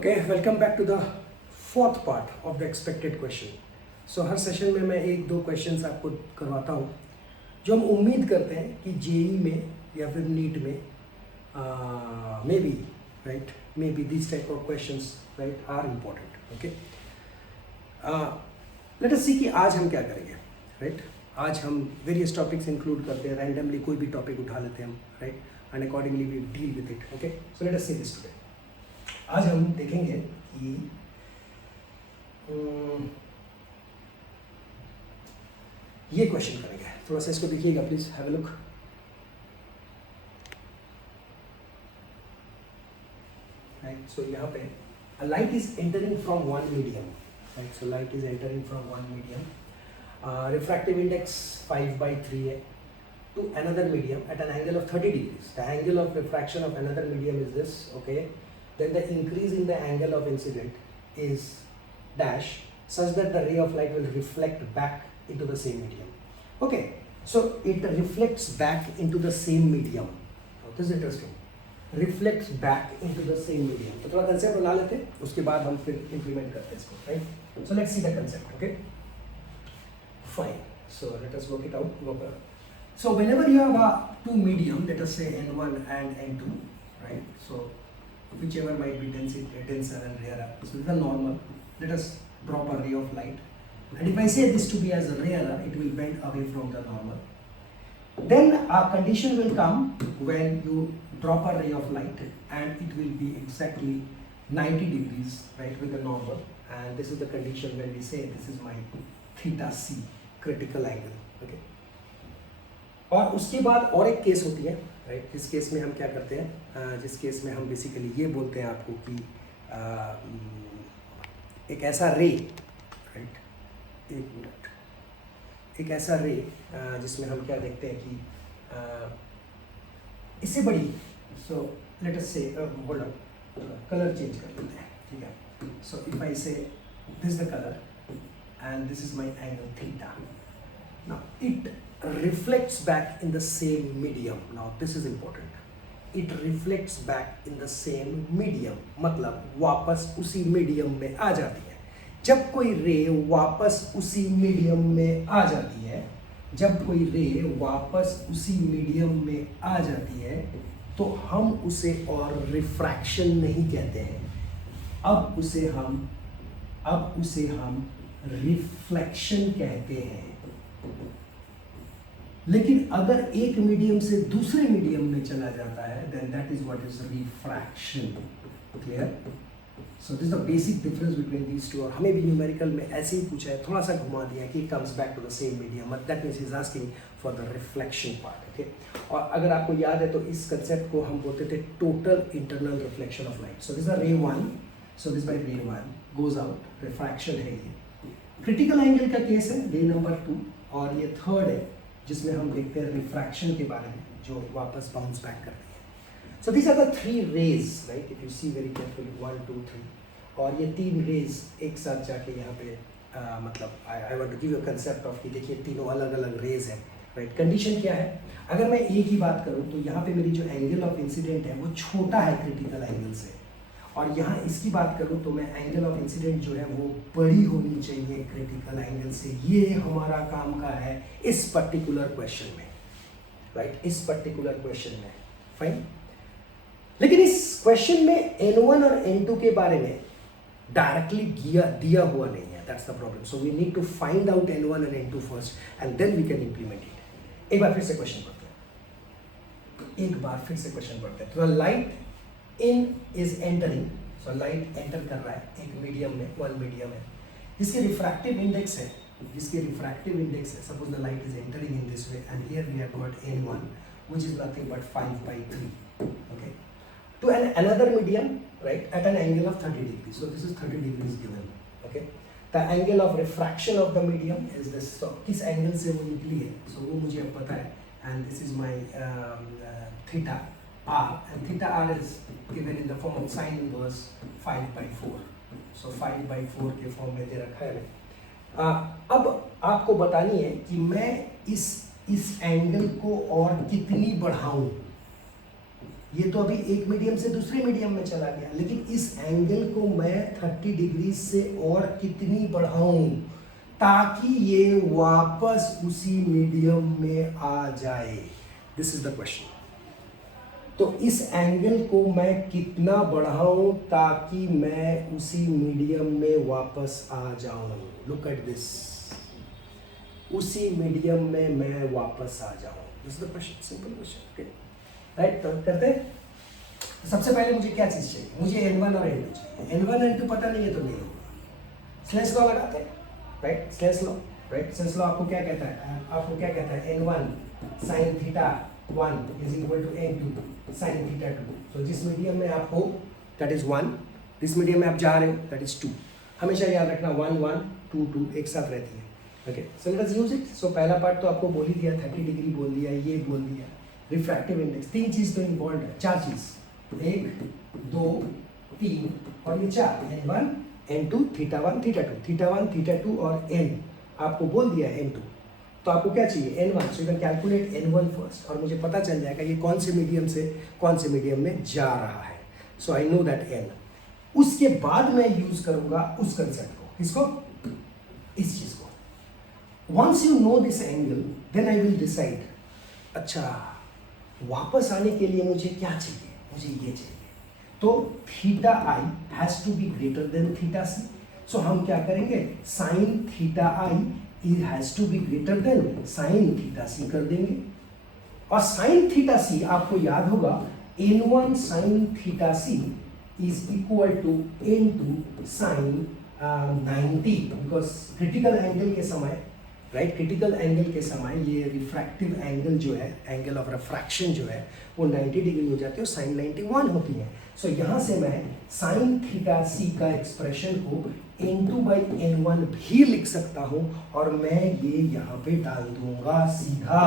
Okay, welcome back to the fourth part of the expected question. So हर session में मैं एक दो क्वेश्चंस आपको करवाता हूँ जो हम उम्मीद करते हैं कि जेई में या फिर नीट में may be right, may be this type of questions right are important. Okay, let us see कि आज हम क्या करेंगे। राइट, आज हम वेरियस टॉपिक्स इंक्लूड करते हैं, रैंडमली कोई भी टॉपिक उठा लेते हैं हम, right, and accordingly we deal with it. Okay, so let us see this today. आज हम देखेंगे कि ये क्वेश्चन करेंगे। थोड़ा सा इसको देखिएगा please, have a look. Right, so यहाँ पे a light is entering from one medium, right? So light is entering from one medium, refractive index 5/3 है, to another medium at an angle of 30 degrees. The angle of refraction of another medium is this, okay? Then the increase in the angle of incident is dash such that the ray of light will reflect back into the same medium. Okay, so it reflects back into the same medium. Now, this is interesting. Reflects back into the same medium. तो थोड़ा concept बना लेते हैं, उसके बाद हम फिर implement करते हैं इसको, right. So let's see the concept. Okay, fine, so let us work it out. So whenever you have two medium, let us say N1 and N2, right? So whichever might be denser and rarer. So this is a normal. Let us drop a ray of light, and if I say this to be as a rarer, it will bend away from the normal. Then a condition will come when you drop a ray of light, and it will be exactly 90 degrees, right, with the normal. And this is the condition when we say this is my theta c, critical angle. Okay. और उसके बाद और एक case होती है, right, जिस case में हम क्या करते हैं, जिस केस में हम बेसिकली ये बोलते हैं आपको कि एक ऐसा रे, राइट, एक मिनट, एक ऐसा रे जिसमें हम क्या देखते हैं कि इससे बड़ी, सो लेट अस से होल्ड ऑन, कलर चेंज कर लेते हैं, ठीक है। सो इफ आई से this the colour and this is my angle theta, now it reflects back in the same medium. Now this is important. It reflects back in the same medium, मतलब वापस उसी medium में आ जाती है। जब कोई रे वापस उसी मीडियम में आ जाती है, जब कोई रे वापस उसी मीडियम में आ जाती है, तो हम उसे और रिफ्रैक्शन नहीं कहते हैं, अब उसे हम रिफ्लेक्शन कहते हैं। लेकिन अगर एक मीडियम से दूसरे मीडियम में चला जाता है, then that is what is refraction. Clear? So this the basic difference between these two. और हमें भी न्यूमेरिकल में ऐसे ही पूछा है, थोड़ा सा घुमा दिया कि comes back to the same medium, that means is asking for the reflection part. Okay, और अगर आपको याद है तो इस कंसेप्ट को हम बोलते थे total internal reflection of light. So this is रे 1, सो दिस बाय रे 1 गोज आउट, रिफ्रैक्शन है ये। क्रिटिकल एंगल का केस है रे नंबर 2, और ये थर्ड है जिसमें हम देखते हैं रिफ्रैक्शन के बारे में, जो वापस बाउंस बैक करती है। So these are the three rays, right, if you see very carefully, 1 2 3, और ये तीन रेज एक साथ जाके यहाँ पे मतलब I want to give you concept of कि देखिए तीनों अलग अलग रेज हैं, राइट। कंडीशन क्या है, अगर मैं एक ही बात करूँ तो यहाँ पे मेरी जो एंगल ऑफ इंसिडेंट है वो छोटा है क्रिटिकल एंगल से, और यहाँ इसकी बात करूँ तो मैं एंगल ऑफ इंसिडेंट जो है वो बड़ी होनी चाहिए क्रिटिकल एंगल से। ये हमारा काम का है इस पर्टिकुलर क्वेश्चन में, राइट, इस पर्टिकुलर क्वेश्चन में, फाइन। लेकिन इस क्वेश्चन में N1 और N2 के बारे में डायरेक्टली दिया हुआ नहीं है, that's the problem. So we need to find out N1 and N2 first, and then we can implement it. एक बार फिर से क्वेश्चन पढ़ते हैं, तो light in is entering, so light enter कर रहा है एक मीडियम में, वन मीडियम है जिसके रिफ्रैक्टिव इंडेक्स है, suppose the light is entering in this way, and here we have got N1 which is nothing but 5/3, okay, to an another medium, right, at an angle of 30 degree. So this is 30 degrees given, okay. The angle of refraction of the medium is this, so किस angle से वो निकली है, सो वो मुझे अब पता है, and this is my theta r, and theta r is given in the form of sine inverse 5/4. So 5/4 के फॉर्म में दे रखा है। अब आपको बतानी है कि मैं इस एंगल को और कितनी बढ़ाऊं, ये तो अभी एक मीडियम से दूसरे मीडियम में चला गया, लेकिन इस एंगल को मैं 30 डिग्री से और कितनी बढ़ाऊं ताकि ये वापस उसी मीडियम में आ जाए? This is the question. तो इस एंगल को मैं कितना बढ़ाऊं ताकि मैं उसी मीडियम में वापस आ जाऊं? लुक एट दिस, उसी मीडियम में मैं वापस आ जाऊं। This is the question, simple question. Okay, right. तो करते हैं। सबसे पहले मुझे क्या चीज चाहिए? मुझे N1 और N2 चाहिए। N1 N2 पता नहीं है तो नहीं होगा। स्लेस लॉ लगाते हैं, right? Slash law, right? Slash law आपको क्या कहता है? आपको क्या कहता है? N1 sin theta 1 is equal to N2 sin theta 2। तो जिस मीडियम में आप हो दैट इज 1, जिस मीडियम में आप जा रहे हो दैट इज 2। हमेशा याद रखना 1 1 2 2 एक साथ रहती है। Okay, so let's use it. So पहला पार्ट तो आपको बोल ही दिया, 30 डिग्री बोल दिया, ये बोल दिया, रिफ्रैक्टिव इंडेक्स। तीन चीज तो इन्वॉल्व है, चार चीज, 1 2 3 और ये 4, N1 N2 theta 1 theta 2, theta 1 theta 2 और N आपको बोल दिया N2। तो आपको क्या चाहिए? N1। So you can calculate N1 first, और मुझे पता चल जाएगा ये कौन से मीडियम से कौन से मीडियम में जा रहा है। So I know that N। उसके बाद मैं यूज करूंगा उस कंसेप्ट को, किसको? इस चीज को। Once you know this angle, then I will decide, अच्छा वापस आने के लिए मुझे क्या चाहिए? मुझे ये चाहिए। तो theta I has to be greater than theta C. So हम क्या करेंगे? Sine theta I has to be greater than sine theta C कर देंगे। और साइन थीटा सी आपको याद होगा, N1 sine theta c is equal to N2 sine 90, because critical angle के समय, राइट, क्रिटिकल एंगल के समय ये रिफ्रैक्टिव एंगल जो है, एंगल ऑफ रिफ्रैक्शन जो है वो 90 डिग्री हो जाती है और साइन 91 होती है। सो यहाँ से मैं साइन थीटा सी का एक्सप्रेशन को N2 बाई N1 भी लिख सकता हूँ, और मैं ये यहाँ पे डाल दूंगा सीधा।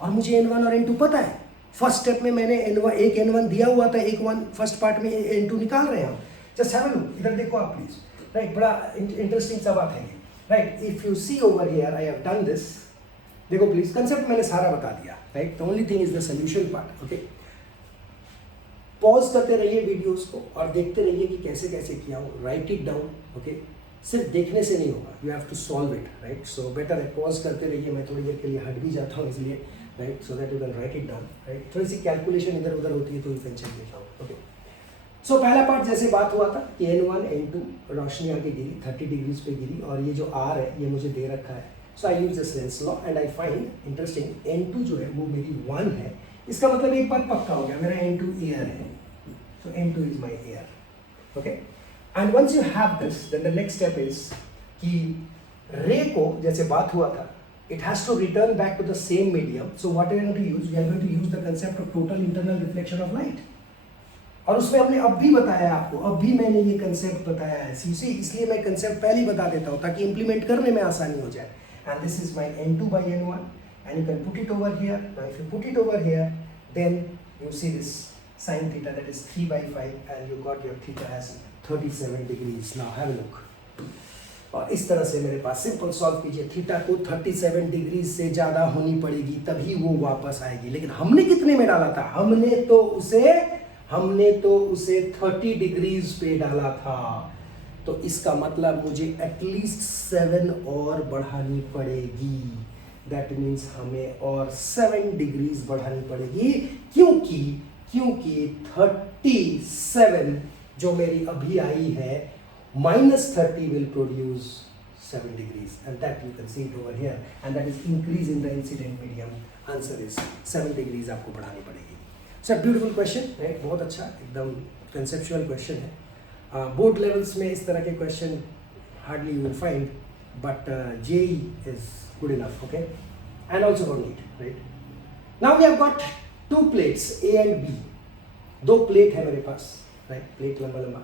और मुझे N1 और N2 पता है। फर्स्ट स्टेप में मैंने एक N1 दिया हुआ था, एक वन फर्स्ट पार्ट में N2 निकाल रहे हैं हम। जस्ट हैव अ लुक, इधर देखो आप प्लीज, राइट? बड़ा इंटरेस्टिंग सा बात है ये, right? If you see over here I have done this, देखो प्लीज, कंसेप्ट मैंने सारा बता दिया, right? The only thing is the solution part. Okay, pause करते रहिए वीडियोस को और देखते रहिए कि कैसे कैसे किया हूँ। Right it down. ओके, सिर्फ देखने से नहीं होगा, you have to solve it, right? So better है पॉज करते रहिए। मैं थोड़ी देर के लिए हट भी जाता हूँ इसलिए, right, so that you can write it down, right? थोड़ी सी कैलकुलेशन इधर उधर होती है तो you can check it out. Okay, so पहला पार्ट जैसे बात हुआ था कि N1 N2 रोशनी आके गिरी, 30 डिग्रीज पे गिरी, और ये जो R है ये मुझे दे रखा है। So I use the Snell's law and I find interesting N2 जो है वो मेरी 1 है। इसका मतलब एक बात पक्का हो गया, मेरा N2 एयर है। So N2 is my air, okay? And once you have this, then the next step is कि ray को जैसे बात हुआ था, it has to return back to the same medium. So what are we going to use? We are going to use the concept of total internal reflection of light. और उसमें हमने अब भी बताया आपको, अब भी मैंने ये कंसेप्ट बताया है, इसलिए मैं कंसेप्ट पहले ही बता देता हूँ ताकि इंप्लीमेंट करने में आसानी हो जाए। And this is my N2 by N1, and you can put it over here. Now if you put it over here, then you see this sin theta, that is 3 by 5, and you got your theta as 37 degrees. Now have a look. और इस तरह से मेरे पास simple solve कीजिए। Theta को 37 degree से ज़्यादा होनी पड़ेगी तभी वो वापस आएगी, लेकिन हमने कितने में डाला था? हमने तो उसे 30 डिग्रीज पे डाला था। तो इसका मतलब मुझे एटलीस्ट 7 और बढ़ानी पड़ेगी। दैट मीन्स हमें और 7 डिग्रीज बढ़ानी पड़ेगी, क्योंकि 37 जो मेरी अभी आई है -30 will produce 7 degrees, and that you can see it over here, and that is increase in the incident medium. Answer is 7 degrees आपको बढ़ानी पड़ेगी। So beautiful question, right? बहुत अच्छा, एकदम conceptual question है। बोर्ड लेवल्स में इस तरह के question hardly you will find, but JEE is good enough, okay? And also for NEET, right? Now we have got 2 plates A and B. 2 plate है मेरे पास, राइट? प्लेट लंबा लंबा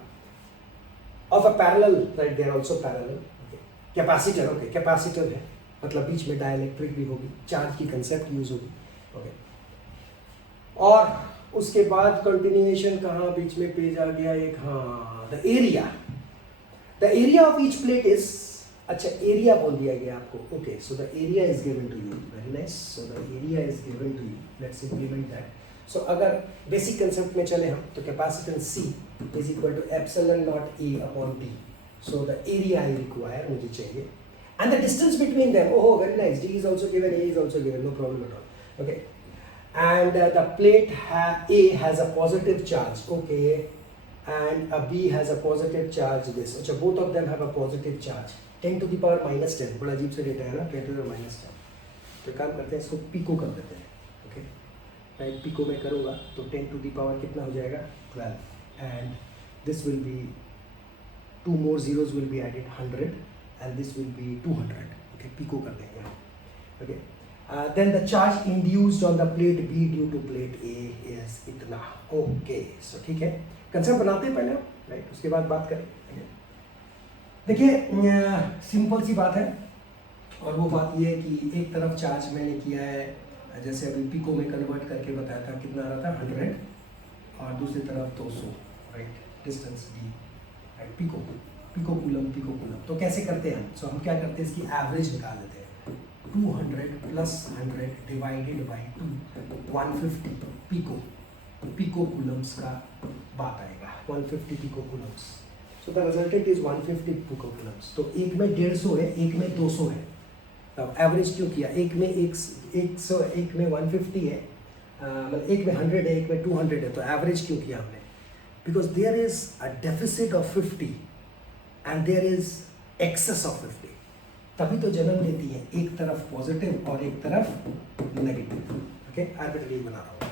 of a parallel, right? They are also parallel. Okay, capacitor, okay, capacitor है मतलब बीच में dielectric भी होगी, चार्ज की कंसेप्ट यूज होगी। ओके, और उसके बाद कंटिन्यूएशन कहाँ बीच में पेज आ गया एक, हाँ, the area of each plate is, अच्छा एरिया बोल दिया गया आपको। Okay, so the area is given to you, very nice. So the area is given to you, let's implement that. So अगर बेसिक कंसेप्ट में चले हम तो capacitance C is equal to epsilon naught A upon D. So the area I require मुझे चाहिए and the distance between them, oh very nice, D is also given, A is also given, no problem at all. Okay, and the plate A has a positive charge, okay, and a B has a positive charge this. अच्छा, both of them have a positive charge, 10 to the power minus 10. बड़ा अजीब से data है ना, 10 to the power minus 10. तो काम करते हैं, इसको पिको कर देते हैं. ओके, राइट, पिको में करूँगा तो 10 to the power कितना हो जाएगा 12, and this will be 2 more zeros will be added, 100, and this will be 200. Okay, pico कर देंगे हम. Okay, then the charge induced on the plate B due to plate A is इतना. Okay, so ठीक है, concept बनाते हैं पहले हम, राइट, उसके बाद बात करें. देखिए सिंपल सी बात है, और वो बात ये है कि एक तरफ चार्ज मैंने किया है, जैसे अभी पिको में कन्वर्ट करके बताया था, कितना आ रहा था 100, और दूसरी तरफ 200, right, distance D, right, pico coulomb. तो कैसे करते हैं हम? सो हम क्या करते हैं, इसकी एवरेज निकाल लेते हैं. 200 plus 100 divided by 2, 150 pico coulombs का बात आएगा, 150 pico coulombs. So the resultant is 150 pico coulombs. तो एक में 150 है, एक में 200 है. अब एवरेज क्यों किया? एक में 100, एक में 150 है, मतलब एक में 100 है, एक में 200 है. तो एवरेज क्यों किया हमने? Because there is a deficit of 50 and there is excess of 50. तभी तो जन्म लेती है एक तरफ पॉजिटिव और एक तरफ नेगेटिव. ओके, आर्बिट्ररी बना रहा हूँ,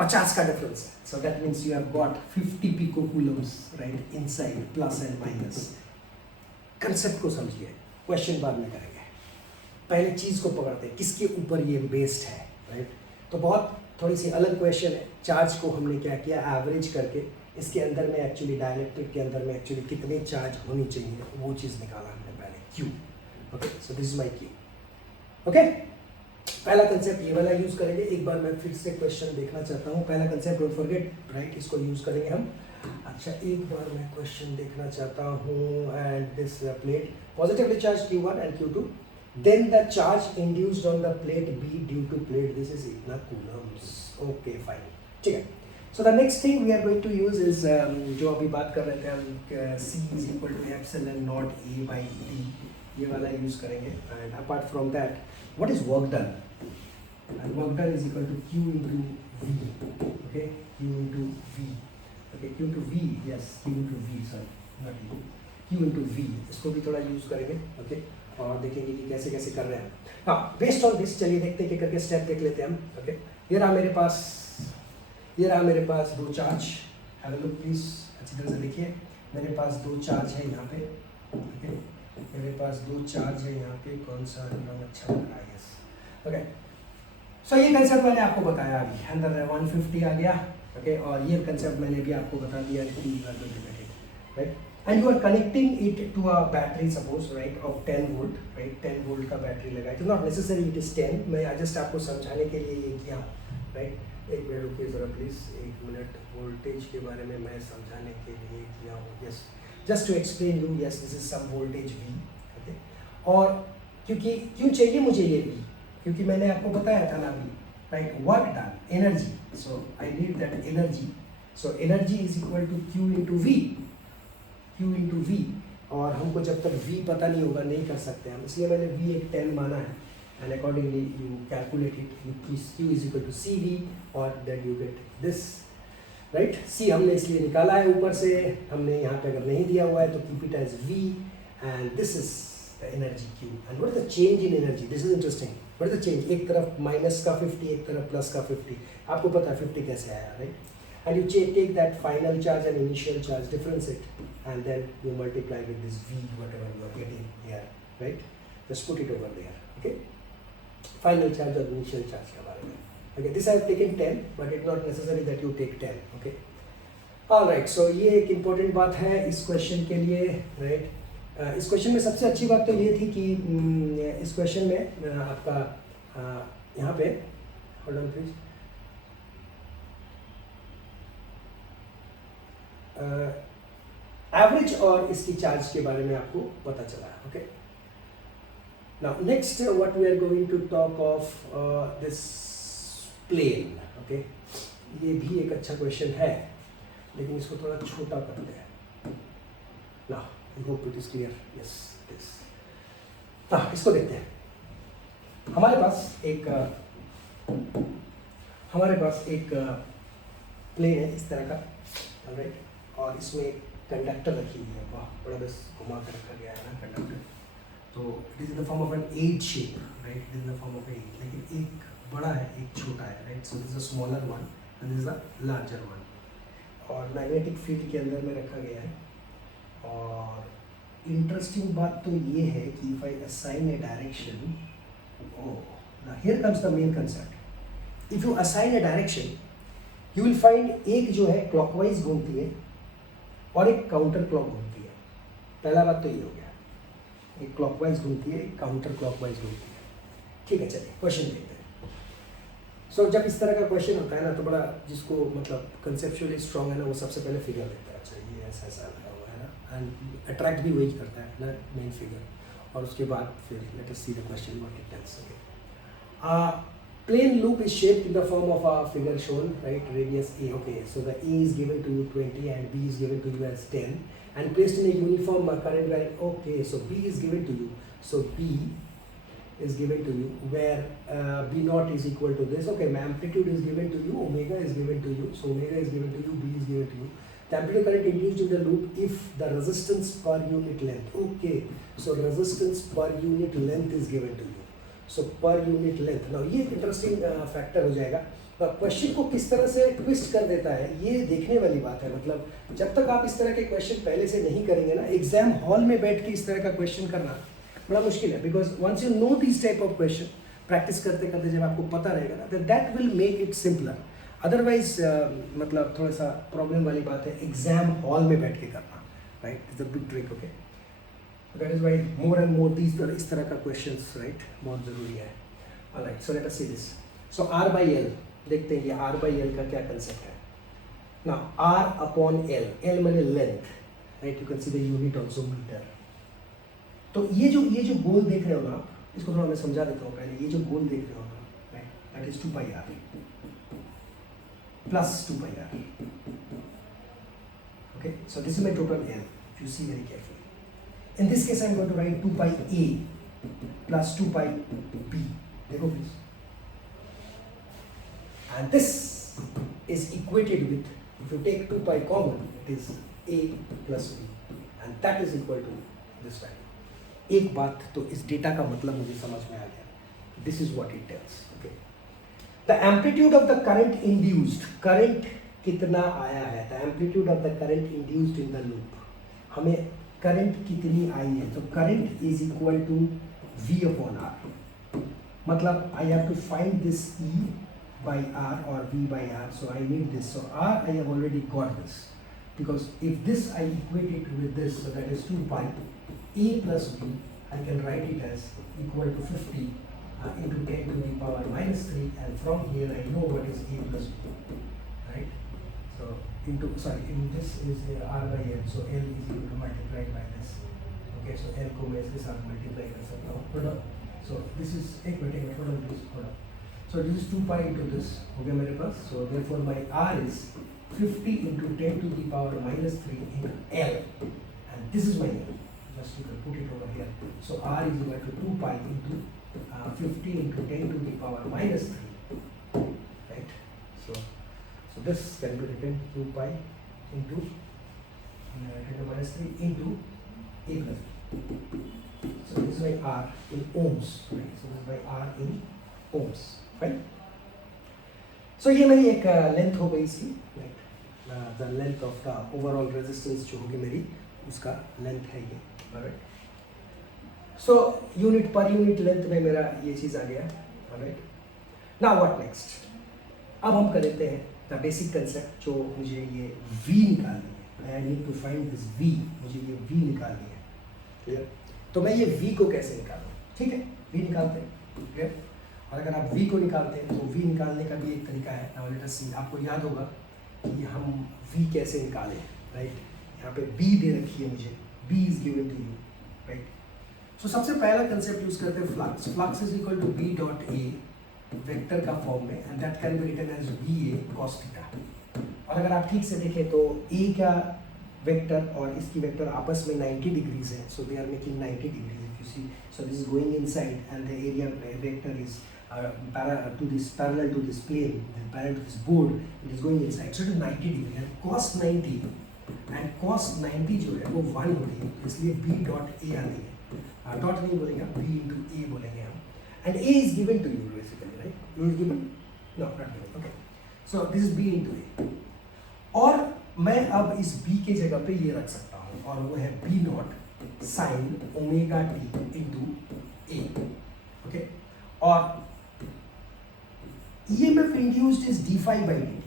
50 का डिफरेंस है. So that means you have got 50 pico coulombs, right, inside, plus and minus. Concept को समझिए, क्वेश्चन बाद में करेंगे, पहले चीज को पकड़ते हैं, किसके ऊपर ये बेस्ड है, राइट. तो बहुत थोड़ी सी अलग क्वेश्चन है. चार्ज को हमने क्या किया, एवरेज करके इसके अंदर में एक्चुअली डायलेक्ट्रिक के अंदर में एक्चुअली कितने चार्ज होनी चाहिए वो चीज़ निकाला हमने पहले, Q. Okay, so this is my Q. Okay, पहला कंसेप्ट ये वाला यूज करेंगे. एक बार मैं फिर से क्वेश्चन देखना चाहता हूँ. पहला कंसेप्ट डोंट फॉरगेट, राइट, इसको यूज करेंगे हम. अच्छा, एक बार मैं क्वेश्चन देखना चाहता हूँ. And this plate positively charge Q1 and Q2, then the charge induced on the plate B due to plate, this is इतना कूलम्स. ओके फाइन, ठीक है. So the next thing we are going to use is जो अभी बात कर रहे थे हम, C is equal to epsilon naught A by D, ये वाला यूज करेंगे. and apart from that, what is work done? And work done is equal to Q into V. Okay, Q into V. Okay, Q into V, yes, Q into V, sorry, not U. Q into V, इसको भी थोड़ा use करेंगे. okay, और देखेंगे कि कैसे कैसे कर रहे हैं. हाँ, बेस्ड ऑन दिस चलिए देखते हैं कि करके स्टेप देख लेते हैं हम. ओके, ये रहा मेरे पास दो charge. Have a look please, अच्छी तरह से देखिए. मेरे पास दो चार्ज है यहाँ पे. ओके, मेरे पास दो चार्ज है यहाँ पे. कौन सा रंग अच्छा लग रहा है? Yes, okay. सो ये कंसेप्ट मैंने आपको बताया अभी, अंदर 150 आ गया. ओके, और ये कंसेप्ट मैंने भी आपको बता दिया, right. And you are connecting it to a battery, suppose, right, of 10 volt, right, 10 volt का बैटरी लगा. It is not necessary it is 10. मैं जस्ट आपको समझाने के लिए ये किया, राइट. एक मिनट रुकिए ज़रा प्लीज़, 1 मिनट. वोल्टेज के बारे में मैं समझाने के लिए किया हूँ. Yes, just to explain you. Yes, this is some voltage V. Okay, और क्योंकि क्यों चाहिए मुझे ये V? क्योंकि मैंने आपको बताया था ना अभी, right, work done, energy. So I need that energy. So energy is equal to Q into V. और हमको जब तक V पता नहीं होगा नहीं कर सकते हम, इसलिए मैंने V एक 10 माना है. And accordingly you calculate it. Q is equal to CV, or then you get this, right? C हमने इसलिए निकाला है ऊपर से, हमने यहाँ पे अगर नहीं दिया हुआ है तो keep it as V, and this is the energy Q. And what is the change in energy? This is interesting. What is the change? एक तरफ माइनस का 50, एक तरफ प्लस का 50. आपको पता है 50 कैसे आया, right? And you take that final charge and initial charge, difference it, and then you multiply with this V, whatever you are getting here, right? Just put it over there, okay? Final charge और initial charge के बारे में. Okay, this I have taken 10, but it's not necessary that you take 10. Okay. All right. So ये एक important बात है इस question के लिए, right? इस क्वेश्चन में सबसे अच्छी बात तो ये थी कि इस क्वेश्चन में आपका यहाँ पे, hold on please. एवरेज और इसकी चार्ज के बारे में आपको पता चला है. Okay, now next what we are going to talk of this plane. Okay, ये भी एक अच्छा क्वेश्चन है, लेकिन इसको थोड़ा छोटा करते हैं ना। I hope it is clear. Yes this, हाँ इसको देखते हैं। हमारे पास एक प्लेन है इस तरह का, राइट, और इसमें एक कंडक्टर रखी हुई है। वाह, बड़ा बस घुमा कर रखा गया है ना कंडक्टर। तो it is in the form of an edge shape, right, it is in the form of edge, लेकिन एक बड़ा है एक छोटा है, right. So this is a smaller one and this is a larger one, और magnetic field के अंदर में रखा गया है। और इंटरेस्टिंग बात तो ये है कि if I assign A direction, now here comes the main concept. If you assign a direction, you will find एक जो है क्लॉकवाइज घूमती है और एक काउंटर क्लॉक घूमती है। पहला बात तो ये हो गया, एक क्लॉकवाइज घूमती है, एक काउंटर क्लॉकवाइज घूमती है। ठीक है, चलिए क्वेश्चन देखते हैं। सो जब इस तरह का क्वेश्चन होता है ना, तो बड़ा जिसको मतलब कंसेप्चुअली स्ट्रॉन्ग है ना, वो सबसे पहले फिगर देखता है। अच्छा ये ऐसा ऐसा लगा हुआ है ना, एंड अट्रैक्ट भी वही करता है ना, मेन फिगर। और उसके बाद फिर late us see the question what it tells. Plane loop is shaped in the form of a figure shown, right? Radius A. Okay, so the A is given to you 20 and B is given to you as 10, and placed in a uniform current value. Okay, so B is given to you. So B is given to you where B naught is equal to this. Okay, my amplitude is given to you. Omega is given to you. So omega is given to you. B is given to you. The amplitude current induced in the loop if the resistance per unit length. Okay, so resistance per unit length is given to you. So per unit length. Now ये एक interesting factor हो जाएगा। Question को किस तरह से twist कर देता है ये देखने वाली बात है। मतलब जब तक आप इस तरह के क्वेश्चन पहले से नहीं करेंगे ना, एग्जाम हॉल में बैठ के इस तरह का क्वेश्चन करना बड़ा मुश्किल है। Because once you know this type of question, practice करते करते जब आपको पता रहेगा ना, that will make it simpler. Otherwise मतलब थोड़ा सा प्रॉब्लम वाली बात है एग्जाम हॉल में बैठ के करना, right. It's a big trick. Okay, that is why more and more इस तरह का questions, right, बहुत ज़रूरी है। Alright, so let us see this. So R by L, देखते हैं ये R by L का क्या concept है। Now R upon L, L माने length, right, you can see the unit also meter। तो ये जो गोल देख रहे हो ना आप, इसको थोड़ा मैं समझा देता हूँ पहले। ये जो गोल देख रहे हो ना, right, that is 2 pi R plus 2 pi R। Okay, so this is my total L, if you see very carefully। In this case, I am going to write 2 pi A plus 2 pi B. देखो please. And this is equated with, if you take 2 pi common, it is A plus B, and that is equal to this value. एक बात तो इस data का मतलब मुझे समझ में आ गया। This is what it tells. Okay. The amplitude of the current induced, current कितना आया है? The amplitude of the current induced in the loop. हमें करंट कितनी आई है? तो current is equal to V upon R। मतलब I have to find this E by R और V by R, so I need this. So R I have already got this, because if this I equate it with this, so that is 2 pi A plus B, I can write it as equal to 50 into 10 to the power minus 3, and from here I know what is A plus B, right? So into, sorry, in this is R by L, so L is equal to multiplied by this। Okay, so L को मैं इसके साथ multiply कर सकता हूँ, product. So this is एक minute product. So this is 2 pi into this, हो गया मेरे पास। So therefore my R is 50 into 10 to the power minus 3 into L, and this is my L। Just you can put it over here। So R is equal to 2 pi into 50 into 10 to the power minus 3, right? So this can be written 2 pi into 10 to the minus 3 into A plus B. So this is my R in ohms, right? So this is my R in ohms, right? So ये मेरी एक length हो गई इसकी, like the length of the overall resistance जो होगी मेरी, उसका लेंथ है ये, alright? So unit per unit length में मेरा ये चीज़ आ गया, alright? Now what next? अब हम कर लेते हैं द बेसिक कंसेप्ट, जो मुझे ये V निकालनी है। I need to find this V, मुझे ये V निकालनी है, क्लियर? तो मैं ये V को कैसे निकालूँ? ठीक है, V निकालते हैं, क्लियर? और अगर आप V को निकालते हैं तो V निकालने का भी एक तरीका है। नाउ लेट अस सी। आपको याद होगा कि हम V कैसे निकालें, राइट? यहाँ पे B दे रखी है मुझे, B is given to you, right? So सबसे पहला कंसेप्ट यूज करते हैं flux. Flux is equal to B dot A vector का फॉर्म में, and that can be written as B A cos theta. और अगर आप ठीक से देखें तो ए का वेक्टर और इसकी वेक्टर आपस में 90 डिग्रीज है, so they are making 90 degrees if you see. So this is going inside and the area vector is parallel to this plane, parallel to this board, it is going inside, so it is 90 degree, and cos 90 and cos 90 जो है वो 1 होती है, इसलिए b dot a आती है, dot नहीं बोलेंगे, b into a बोलेंगे हम, and a is given to you basically, right? A is given, no not given, okay, so this is b into a, और मैं अब इस b के जगह पे ये रख सकता हूँ, और वो है b not sine omega t into a, okay, और EMF induced is d phi by dt,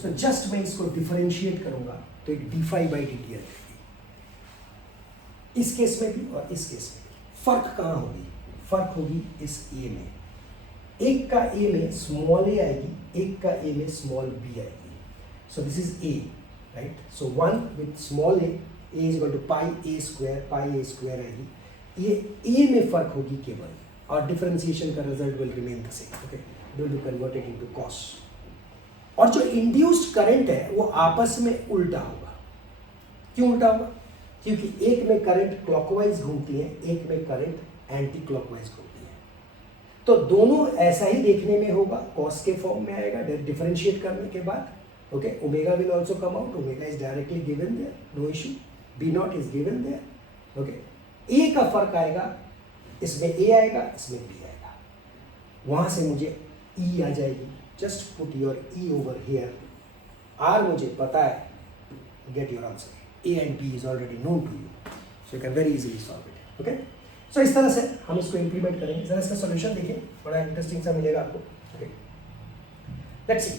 so just मैं इसको डिफरेंशिएट करूंगा तो एक d phi by dt आ जाएगी, इस केस में भी और इस केस में भी। फर्क कहाँ होगी? फर्क होगी इस a में, एक का a में स्मॉल a आएगी, एक का a में स्मॉल b आएगी, so this is a, right? So 1 with small a is equal to pi a square आएगी, ये a में फर्क होगी केवल, और डिफरेंशिएशन का result will remain the same, okay, due to convert it into cos। और जो इंड्यूस्ड करंट है वो आपस में उल्टा होगा। क्यों उल्टा होगा? क्योंकि एक में करंट क्लॉकवाइज घूमती है, एक में करंट एंटी क्लॉकवाइज घूमती है, तो दोनों ऐसा ही देखने में होगा, कॉस के फॉर्म में आएगा डिफरेंशिएट करने के बाद, okay. Omega will also come out, omega is directly given there, no issue, B naught is given there, okay. A का फर्क आएगा, इसमें ए आएगा, इसमें बी आएगा, वहां से मुझे ई आ जाएगी, just put your E over here, or मुझे पता है, get your answer, A and B is already known to you, so you can very easily solve it, okay. So इस तरह से हम इसको इंप्लीमेंट करेंगे, जरा इसका सॉल्यूशन देखिए, बड़ा इंटरेस्टिंग सा मिलेगा आपको, ओके। लेट्स सी,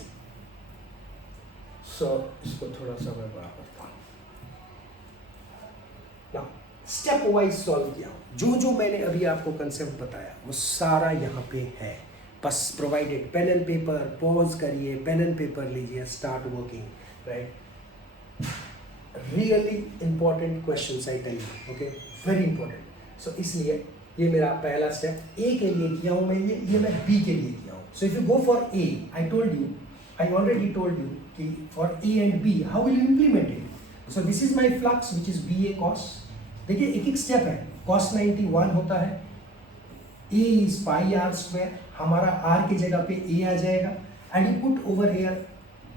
सो इसको थोड़ा सा मैं बड़ा करता हूँ, नाउ स्टेप वाइज सॉल्व किया, जो जो मैंने अभी आपको कंसेप्ट बताया वो सारा यहाँ पे है, बस provided pen and paper, pause करिए, पेन एंड पेपर लीजिए, start working, right. Really important questions I tell you, okay, very important. So इसलिए ये मेरा पहला स्टेप ए के लिए किया हूँ मैं, ये मैं बी के लिए किया हूँ। So if you go for A, I already told you कि for A and B how will you implement it. So this is my flux which is B A cos, देखिए एक एक स्टेप है, cos 90 1 होता है, a is pi r square, हमारा r की जगह पे a आ जाएगा, and you put over here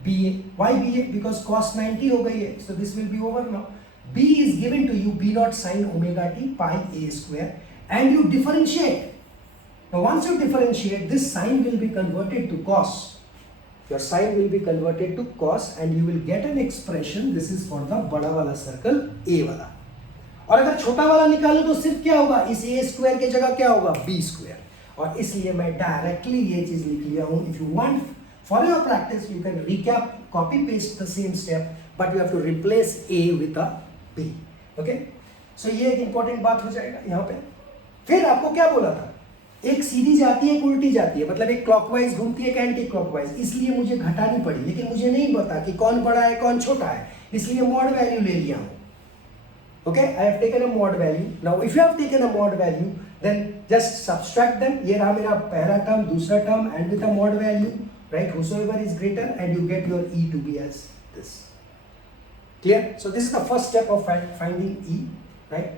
ba, why ba? Because cos 90 हो गई है, so this will be over now, b is given to you b naught sin omega t pi a square, and you differentiate. Now once you differentiate, this sign will be converted to cos, your sign will be converted to cos, and you will get an expression, this is for the बड़ा वाला circle a वाला, और अगर छोटा वाला निकालो तो सिर्फ क्या होगा, इस ए स्क्वायर के जगह क्या होगा, बी स्क्वायर, और इसलिए मैं डायरेक्टली ये चीज लिख लिया हूं। If you want for your practice you can recap, copy paste the same step, but you have to replace A with a B, okay. So ये एक इंपॉर्टेंट बात हो जाएगा यहाँ पे। फिर आपको क्या बोला था, एक सीधी जाती है, एक उल्टी जाती है, मतलब एक क्लॉकवाइज घूमती है, एक एंटी क्लॉकवाइज, इसलिए मुझे घटानी पड़ी, लेकिन मुझे नहीं पता कि कौन बड़ा है कौन छोटा है, इसलिए मॉड वैल्यू ले लिया हूं। Okay, I have taken a mod value. Now, if you have taken a mod value, then just subtract them. ये रहा मेरा पहला टर्म, दूसरा term, and with a mod value, right? Whosoever is greater, and you get your e to be as this. Clear? So this is the first step of finding e, right?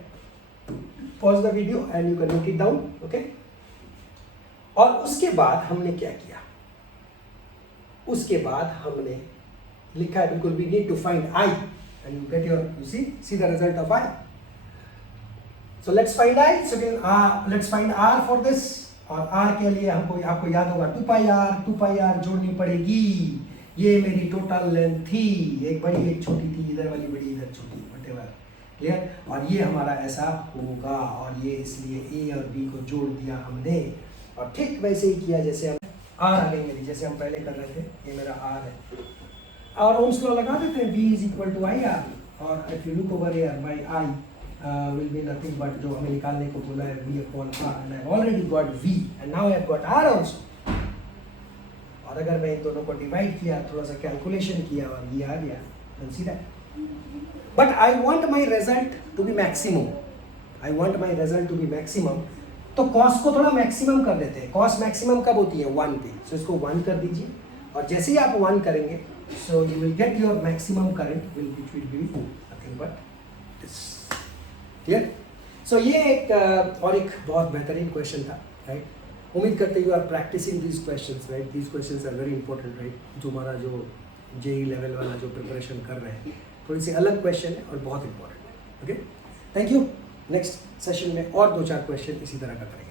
Pause the video and you can note it down. Okay? और उसके बाद हमने क्या किया? उसके बाद हमने लिखा है बिल्कुल, we need to find I. And you get your, you see the result of I. So let's find I. So then let's find R for this. और R के लिए हमको, आपको याद होगा 2 pi r जोड़नी पड़ेगी। ये मेरी टोटल लेंथ थी, एक बड़ी एक छोटी थी, इधर वाली बड़ी इधर छोटी, whatever, क्लियर। और ये हमारा ऐसा होगा, और ये इसलिए A और B को जोड़ दिया हमने, और ठीक वैसे ही किया जैसे हम R आ गई मेरी, जैसे हम पहले कर रहे थे। ये मेरा R है, और ओम्स लॉ लगा देते हैं, V is equal to IR, और if you look over here, my I will be nothing but जो हमें निकालने को बोला है V upon R, and I have already got V, and now I have got R also। और अगर मैं इन दोनों को डिवाइड किया, थोड़ा सा कैलकुलेशन किया, और ये आ गया, then see that। But I want my result to be maximum, I want my result to be maximum, तो कॉस को थोड़ा मैक्सिमम कर देते हैं। कॉस मैक्सिमम कब होती है? 1 पे। सो इसको 1 कर दीजिए और जैसे ही आप 1 करेंगे so you will get your maximum current which will be nothing but this. Clear? So ये एक और एक बहुत बेहतरीन क्वेश्चन था, राइट? उम्मीद करते you are practising these questions, right? These questions are very important, right? जो हमारा जो जेई लेवल वाला जो प्रिपरेशन कर रहे हैं, थोड़ी सी अलग क्वेश्चन है और बहुत इंपॉर्टेंट है। Okay, thank you. Next session में और 2-4 क्वेश्चन इसी तरह का करेंगे।